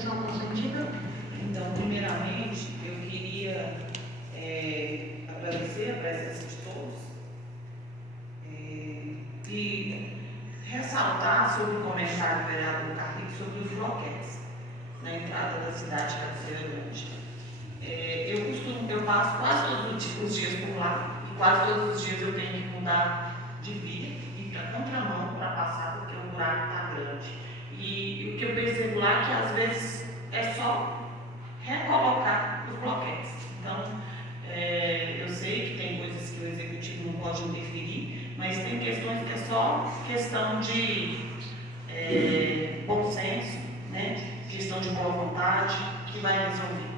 Permissão consentida. Então, primeiramente, eu queria agradecer a presença de todos e ressaltar sobre o comentário do vereador Carlinhos sobre os bloquetes na entrada da cidade de Cabeceira Grande. Eu passo quase todos os dias por lá e quase todos os dias eu tenho que mudar de via e para contramão para passar porque o buraco está grande. E o que eu percebo lá é que às vezes é só recolocar os bloquetes. Então, eu sei que tem coisas que o executivo não pode interferir, mas tem questões que é só questão de bom senso, né? Gestão de boa vontade, que vai resolver.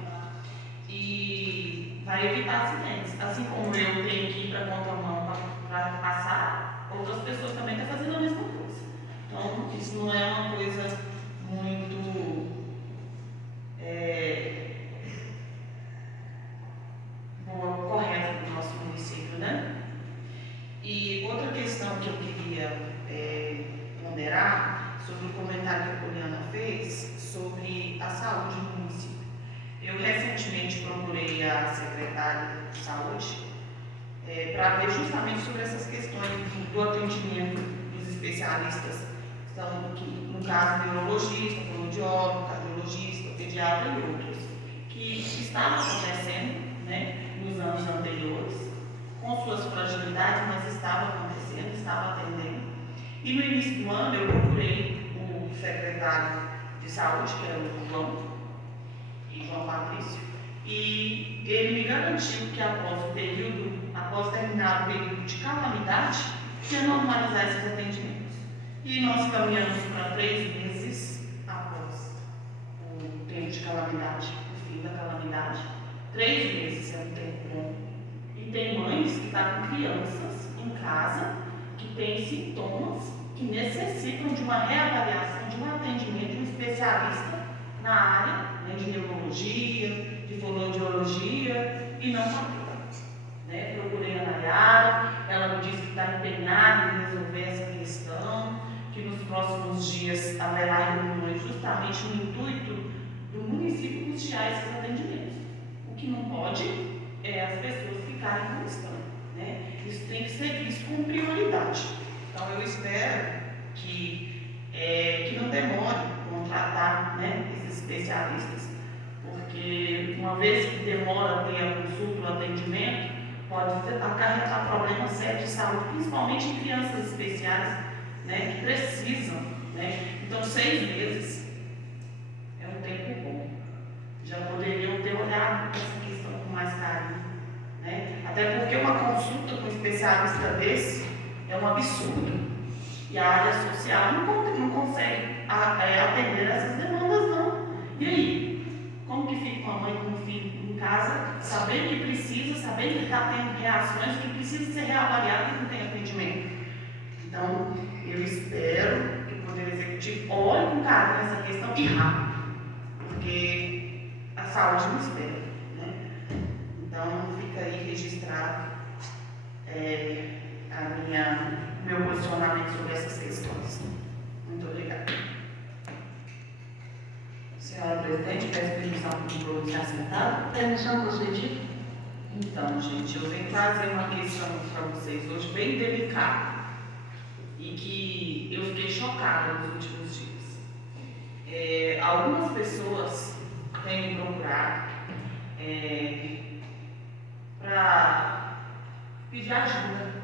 E vai evitar acidentes. Assim como eu tenho que ir para a contramão para passar, outras pessoas também estão fazendo a mesma coisa. Então, isso não é uma coisa muito correta no nosso município, né? E outra questão que eu queria ponderar sobre o comentário que a Poliana fez sobre a saúde no município. Eu recentemente procurei a secretária de saúde para ver justamente sobre essas questões do atendimento dos especialistas, então, no caso, neurologista, fonoaudiólogo, cardiologista, pediatra e outros, que estavam acontecendo, né, nos anos anteriores, com suas fragilidades, mas estava acontecendo, estava atendendo. E no início do ano eu procurei o secretário de saúde, que era o João Patrício, e ele me garantiu que após terminar o período de calamidade, ia normalizar esses atendimentos. E nós caminhamos para 3 meses após o tempo de calamidade, o fim da calamidade. 3 meses é um tempo bom. E tem mães que estão com crianças em casa que têm sintomas que necessitam de uma reavaliação, de um atendimento de um especialista na área, né, de neurologia, de fonoaudiologia e não papel. Né? Procurei a Nayara, ela me disse que está empenhada em resolver essa questão, que nos próximos dias haverá reuniões justamente no intuito do município custear esses atendimentos. O que não pode é as pessoas ficarem como estão. Né? Isso tem que ser visto com prioridade. Então eu espero que não demore contratar, né, esses especialistas, porque uma vez que demora a ter a consulta, o atendimento, pode acarretar problemas sérios de saúde, principalmente em crianças especiais, né, que precisam. Né? Então 6 meses é um tempo bom. Já poderiam ter olhado para essa questão com mais carinho. Né? Até porque uma consulta com um especialista desse é um absurdo. E a área social não consegue atender essas demandas, não. E aí? Como que fica uma mãe com um filho em casa, sabendo que precisa, sabendo que está tendo reações, que precisa ser reavaliado e não tem atendimento? Então, eu espero que o Poder Executivo olhe com carinho essa questão e rápido, porque a saúde não espera. Né? Então, fica aí registrado meu posicionamento sobre essas questões. Muito obrigada. Senhora Presidente, peço permissão para o grupo estar sentado. Permissão concedida. Então, gente, eu venho trazer uma questão para vocês hoje bem delicada e que eu fiquei chocada nos últimos dias. Algumas pessoas têm me procurado para pedir ajuda.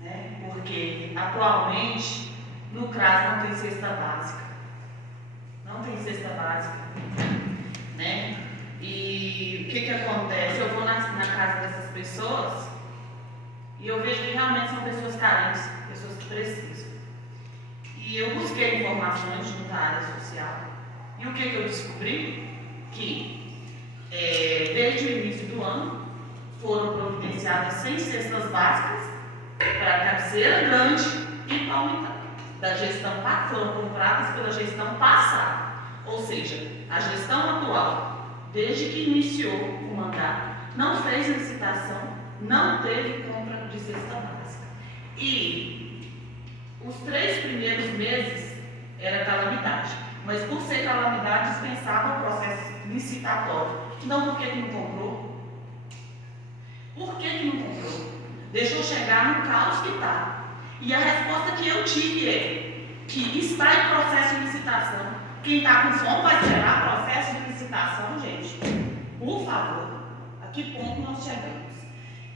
Né? Porque atualmente no CRAS não tem cesta básica. Não tem cesta básica. Né? E o que acontece? Eu vou na casa dessas pessoas e eu vejo que realmente são pessoas carentes, pessoas que precisam. E eu busquei informações junto à área social. E o que eu descobri? Que desde o início do ano foram providenciadas 100 cestas básicas para Cabeceira Grande e Palmital. Da gestão foram compradas pela gestão passada. Ou seja, a gestão atual, desde que iniciou o mandato, não fez licitação, não teve compra de cesta básica. E os 3 primeiros meses era calamidade. mas por ser calamidade dispensava o processo licitatório. Então, por que não comprou? Por que não comprou? Deixou chegar no caos que está. E a resposta que eu tive é que está em processo de licitação. Quem está com fome vai esperar processo de licitação, gente. Por favor, a que ponto nós chegamos?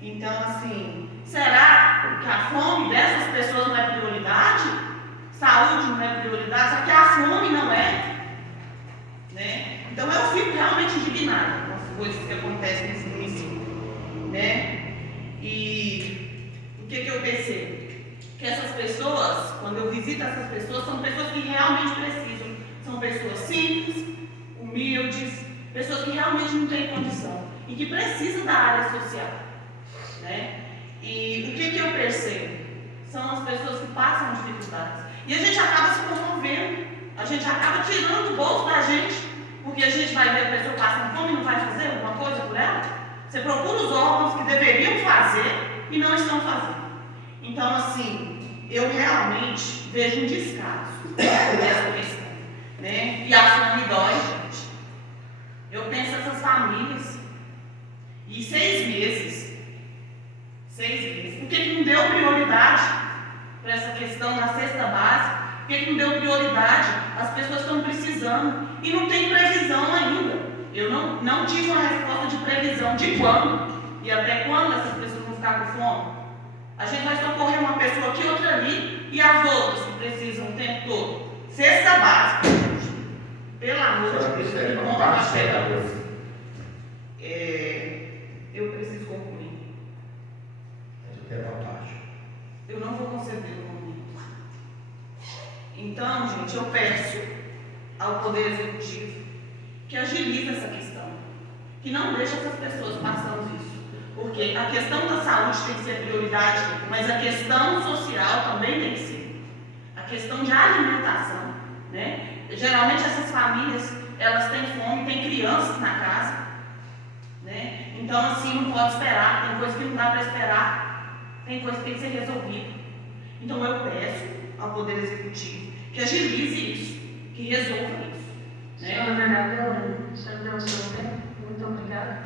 Então, assim, será que a fome dessas pessoas não é prioridade? Saúde não é prioridade? Será que a fome não é? Né? Então, eu fico realmente indignada com as coisas que acontecem nesse município. Né? E o que eu percebo? Que essas pessoas, quando eu visito essas pessoas, são pessoas que realmente precisam. São pessoas simples, humildes, pessoas que realmente não têm condição e que precisam da área social. Né? E o que eu percebo? São as pessoas que passam dificuldades. E a gente acaba se comovendo, a gente acaba tirando do bolso da gente, porque a gente vai ver a pessoa passando fome e não vai fazer alguma coisa por ela. Você procura os órgãos que deveriam fazer e não estão fazendo. Então, assim, eu realmente vejo um descaso nessa questão. Né? E a fome dói, gente. Eu penso nessas famílias. E 6 meses. Por que não deu prioridade para essa questão na cesta básica? Por que não deu prioridade? As pessoas estão precisando. E não tem previsão ainda. Eu não tive uma resposta de previsão de quando e até quando essas pessoas vão ficar com fome. A gente vai socorrer uma pessoa aqui, outra ali, e as outras que precisam o tempo todo. Cesta básica, gente. Pelo amor de Deus. Eu preciso concluir. Eu não vou conceder o momento. Então, gente, eu peço ao Poder Executivo que agilize essa questão, que não deixe essas pessoas passando isso, porque a questão da saúde tem que ser prioridade, mas a questão social também tem que ser, a questão de alimentação, né? Geralmente essas famílias, elas têm fome, têm crianças na casa, né? Então, assim, não pode esperar, tem coisa que não dá para esperar, tem coisa que tem que ser resolvida. Então, eu peço ao Poder Executivo que agilize isso, que resolva isso. Senhora Bernardo, o senhor deu o seu tempo. Muito obrigada.